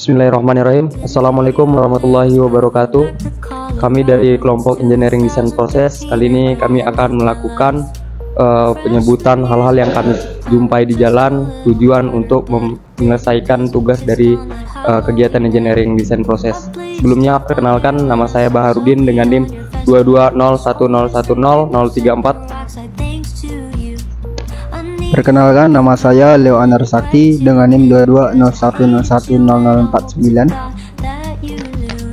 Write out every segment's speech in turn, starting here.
Bismillahirrahmanirrahim. Assalamualaikum warahmatullahi wabarakatuh. Kami dari kelompok Engineering Design Process. Kali ini kami akan melakukan penyebutan hal-hal yang kami jumpai di jalan, tujuan untuk menyelesaikan tugas dari kegiatan Engineering Design Process. Sebelumnya perkenalkan, nama saya Baharudin dengan NIM 22010100034. Perkenalkan, nama saya Leo Anar Sakti dengan NIM 22010100049.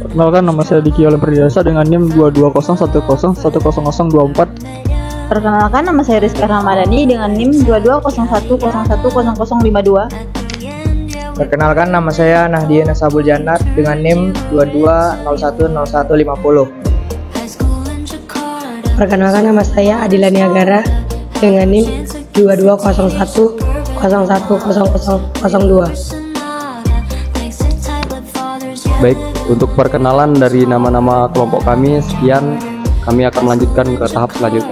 Perkenalkan, nama saya Diki Oleh Perdasa dengan NIM 22010101024. Perkenalkan, nama saya Rizka Ramadhani dengan NIM 22011100052. Perkenalkan, nama saya Nahdiana Sabul Janat dengan NIM 22010150. Perkenalkan, nama saya Adila Niagara dengan NIM 2201010002. Baik, untuk perkenalan dari nama-nama kelompok kami, sekian. Kami akan melanjutkan ke tahap selanjutnya.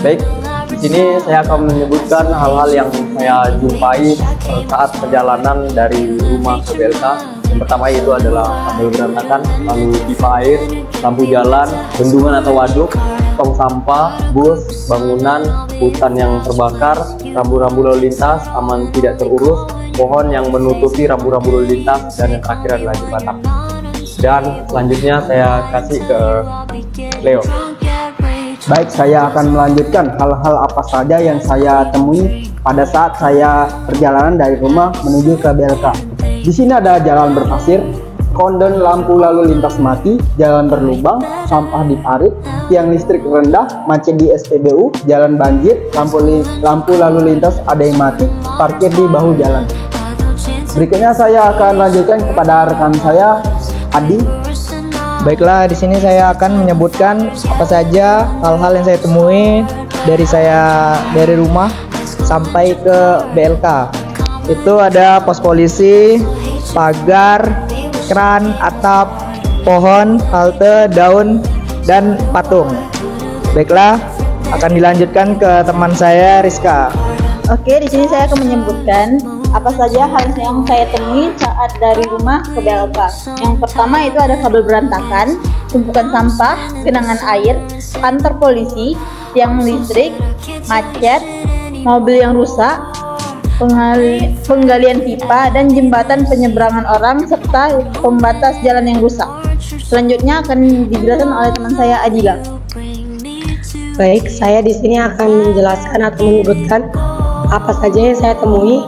Baik, di sini saya akan menyebutkan hal-hal yang saya jumpai saat perjalanan dari rumah ke BLK. Yang pertama itu adalah kabel berantakan, lalu pipa air, lampu jalan, bendungan atau waduk, tong sampah, bus, bangunan, hutan yang terbakar, rambu-rambu lalu lintas aman tidak terurus, pohon yang menutupi rambu-rambu lalu lintas, dan yang terakhir adalah jembatan. Dan selanjutnya saya kasih ke Leo. Baik, saya akan melanjutkan hal-hal apa saja yang saya temui pada saat saya perjalanan dari rumah menuju ke BLK. Di sini ada jalan berpasir, kondon lampu lalu lintas mati, jalan berlubang, sampah diparit, tiang listrik rendah, macet di SPBU, jalan banjir, lampu lalu lintas ada yang mati, parkir di bahu jalan. Berikutnya saya akan lanjutkan kepada rekan saya, Adi. Baiklah, di sini saya akan menyebutkan apa saja hal-hal yang saya temui dari rumah sampai ke BLK. Itu ada pos polisi, pagar, kran, atap, pohon, halte, daun, dan patung. Baiklah, akan dilanjutkan ke teman saya, Rizka. Oke, di sini saya akan menyebutkan apa saja hal yang saya temui saat dari rumah ke BLK. Yang pertama itu ada kabel berantakan, tumpukan sampah, genangan air, kantor polisi, tiang listrik, macet, mobil yang rusak, penggalian pipa, dan jembatan penyeberangan orang serta pembatas jalan yang rusak. Selanjutnya akan dijelaskan oleh teman saya Adila. Baik, saya di sini akan menjelaskan atau menyebutkan apa saja yang saya temui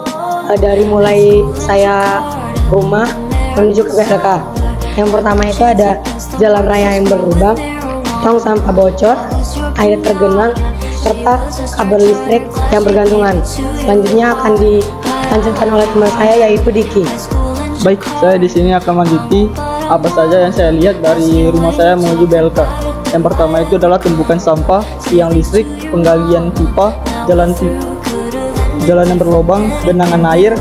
dari mulai saya rumah menuju ke BLK. Yang pertama itu ada jalan raya yang berlubang, tong sampah bocor, air tergenang, serta kabel listrik yang bergantungan. Selanjutnya akan dilanjutkan oleh teman saya, yaitu Diki. Baik, saya di sini akan melanjuti apa saja yang saya lihat dari rumah saya menuju BLK. Yang pertama itu adalah tumpukan sampah, tiang listrik, penggalian pipa, jalan yang berlubang, genangan air,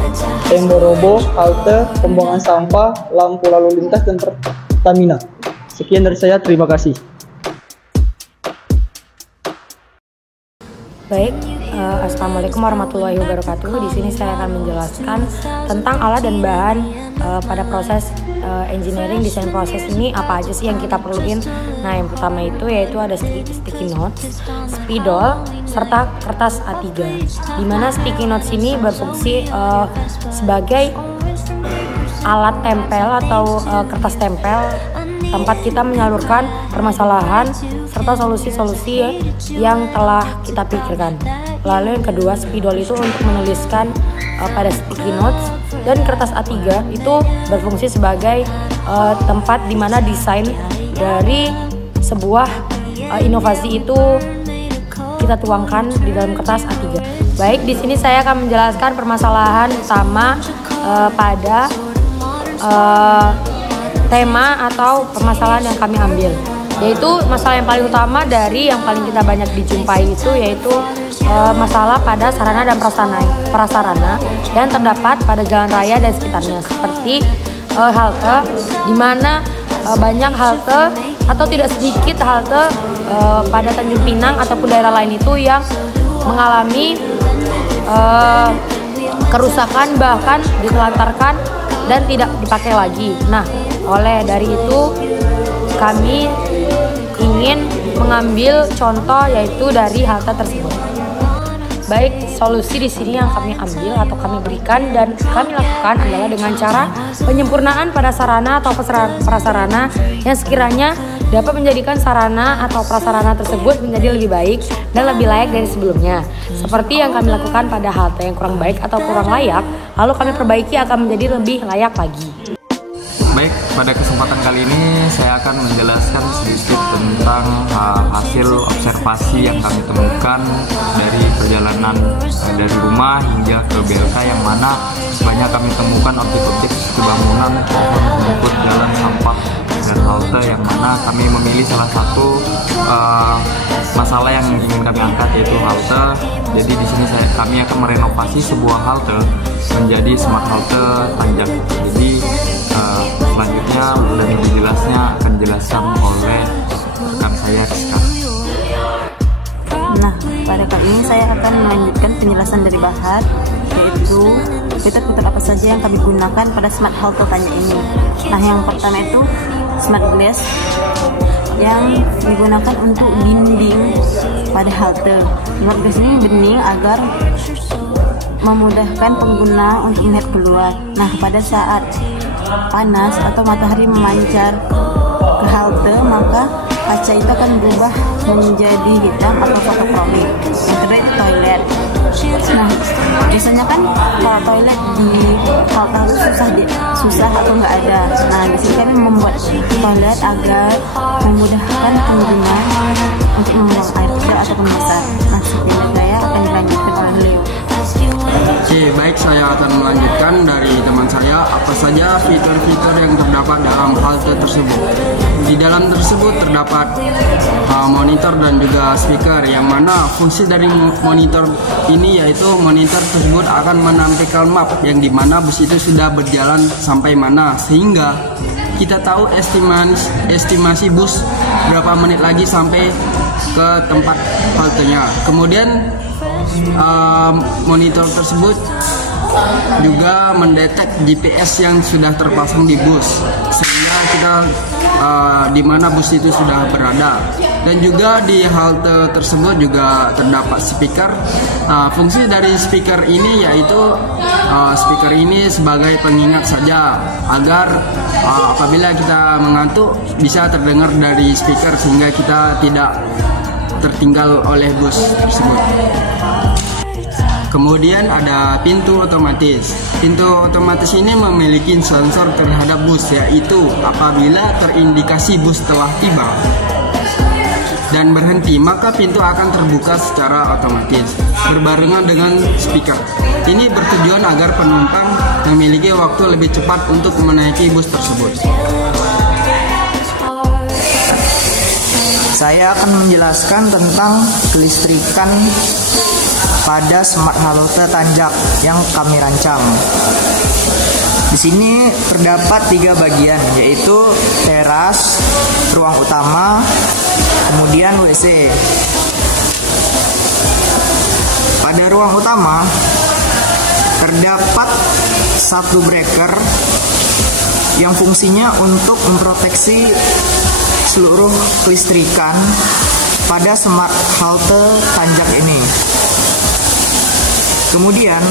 tembok roboh, halte, pembuangan sampah, lampu lalu lintas, dan Pertamina. Sekian dari saya, terima kasih. Baik, assalamualaikum warahmatullahi wabarakatuh. Di sini saya akan menjelaskan tentang alat dan bahan pada proses engineering design proses ini apa aja sih yang kita perluin. Nah, yang pertama itu yaitu ada sticky notes, spidol, serta kertas A3. Dimana sticky notes ini berfungsi sebagai alat tempel atau kertas tempel tempat kita menyalurkan permasalahan serta solusi-solusi yang telah kita pikirkan. Lalu yang kedua, spidol itu untuk menuliskan pada sticky notes, dan kertas A3 itu berfungsi sebagai tempat di mana desain dari sebuah inovasi itu kita tuangkan di dalam kertas A3. Baik, di sini saya akan menjelaskan permasalahan utama pada tema atau permasalahan yang kami ambil, yaitu masalah yang paling utama dari yang paling kita banyak dijumpai itu yaitu masalah pada sarana dan prasarana yang terdapat pada jalan raya dan sekitarnya, seperti halte, di mana banyak halte atau tidak sedikit halte pada Tanjung Pinang ataupun daerah lain itu yang mengalami kerusakan, bahkan ditelantarkan dan tidak dipakai lagi. Nah, oleh dari itu kami ingin mengambil contoh yaitu dari halte tersebut. Baik, solusi di sini yang kami ambil atau kami berikan dan kami lakukan adalah dengan cara penyempurnaan pada sarana atau prasarana yang sekiranya dapat menjadikan sarana atau prasarana tersebut menjadi lebih baik dan lebih layak dari sebelumnya. Seperti yang kami lakukan pada halte yang kurang baik atau kurang layak, lalu kami perbaiki akan menjadi lebih layak lagi. Baik, pada kesempatan kali ini saya akan menjelaskan sedikit tentang hasil observasi yang kami temukan dari perjalanan dari rumah hingga ke BLK, yang mana banyak kami temukan objek-objek seperti bangunan, pohon, rumput, jalan, sampah, dan halte, yang mana kami memilih salah satu masalah yang ingin kami angkat, yaitu halte. Jadi di sini kami akan merenovasi sebuah halte menjadi smart halte Tanjak. Jadi selanjutnya lebih jelasnya akan dijelaskan oleh rekan saya Rizka. Nah, pada kali ini saya akan melanjutkan penjelasan dari Bahar, yaitu fitur-fitur apa saja yang kami gunakan pada smart halte Tanjak ini. Nah, yang pertama itu smart glass yang digunakan untuk dinding pada halte. Smart glass ini bening agar memudahkan pengguna untuk melihat keluar. Nah, pada saat panas atau matahari memancar ke halte, maka kaca itu akan berubah menjadi hitam atau fotokromik. Yang kedua itu toilet. Nah, biasanya kan kalau toilet di halte susah atau nggak ada. Nah, di sini kami membuat toilet agar memudahkan pengguna untuk membuang air kecil ataupun besar. Nah, seperti saya akan dilanjutkan oleh beliau. Oke, baik, saya akan melanjutkan dari teman saya apa saja fitur-fitur yang terdapat dalam halte tersebut. Di dalam tersebut terdapat monitor dan juga speaker, yang mana fungsi dari monitor ini yaitu monitor tersebut akan menampilkan map yang dimana bus itu sudah berjalan sampai mana, sehingga kita tahu estimasi bus berapa menit lagi sampai ke tempat haltenya. Kemudian monitor tersebut juga mendetek GPS yang sudah terpasang di bus, sehingga kita di mana bus itu sudah berada. Dan juga di halte tersebut juga terdapat speaker. Fungsi dari speaker ini yaitu speaker ini sebagai pengingat saja, agar apabila kita mengantuk bisa terdengar dari speaker, sehingga kita tidak tertinggal oleh bus tersebut. Kemudian ada pintu otomatis. Pintu otomatis ini memiliki sensor terhadap bus, yaitu apabila terindikasi bus telah tiba dan berhenti, maka pintu akan terbuka secara otomatis berbarengan dengan speaker. Ini bertujuan agar penumpang memiliki waktu lebih cepat untuk menaiki bus tersebut. Saya akan menjelaskan tentang kelistrikan pada smart halte Tanjak yang kami rancang. Di sini terdapat 3 bagian, yaitu teras, ruang utama, kemudian WC. Pada ruang utama terdapat 1 breaker yang fungsinya untuk memproteksi seluruh kelistrikan pada smart halte Tanjak ini. Kemudian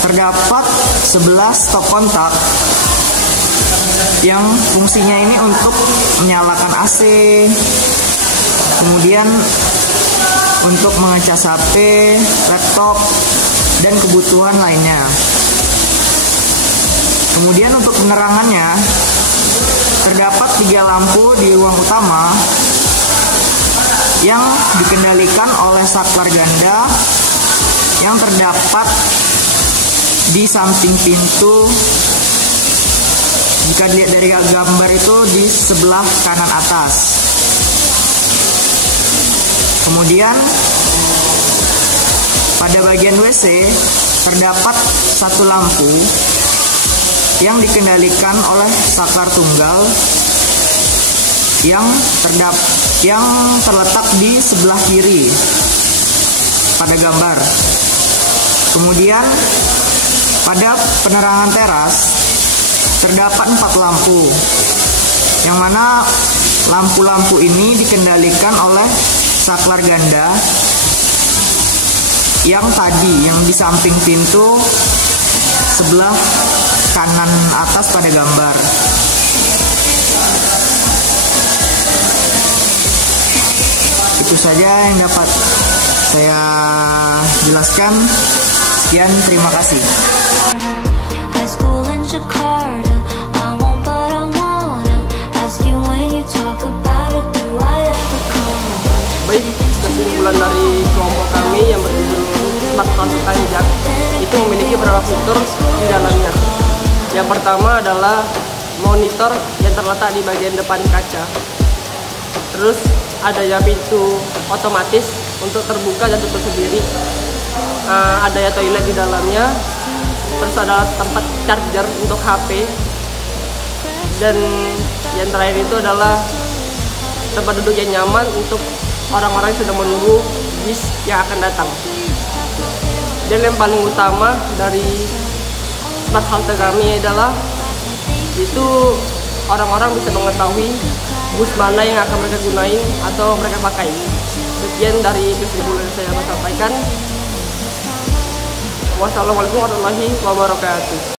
terdapat 11 stop kontak yang fungsinya ini untuk menyalakan AC, kemudian untuk mengecas HP, laptop, dan kebutuhan lainnya. Kemudian untuk penerangannya terdapat 3 lampu di ruang utama yang dikendalikan oleh saklar ganda yang terdapat di samping pintu. Jika dilihat dari gambar itu di sebelah kanan atas. Kemudian pada bagian WC terdapat 1 lampu yang dikendalikan oleh saklar tunggal yang terletak di sebelah kiri pada gambar. Kemudian pada penerangan teras terdapat 4 lampu, yang mana lampu-lampu ini dikendalikan oleh saklar ganda yang di samping pintu sebelah kanan atas pada gambar. Itu saja yang dapat saya jelaskan. Sekian, terima kasih. Baik, kesimpulan dari kelompok kami yang berjudul Smart Transit Jack itu memiliki beberapa fitur di dalamnya. Yang pertama adalah monitor yang terletak di bagian depan kaca. Terus adanya pintu otomatis untuk terbuka dan tutup sendiri. Adanya toilet di dalamnya. Terus ada tempat charger untuk HP. Dan yang terakhir itu adalah tempat duduk yang nyaman untuk orang-orang yang sedang menunggu bis yang akan datang. Dan yang paling utama dari smart halte kami adalah itu orang-orang bisa mengetahui bus mana yang akan mereka gunain atau mereka pakai. Sekian dari kesimpulan yang saya sampaikan. Wassalamualaikum warahmatullahi wabarakatuh.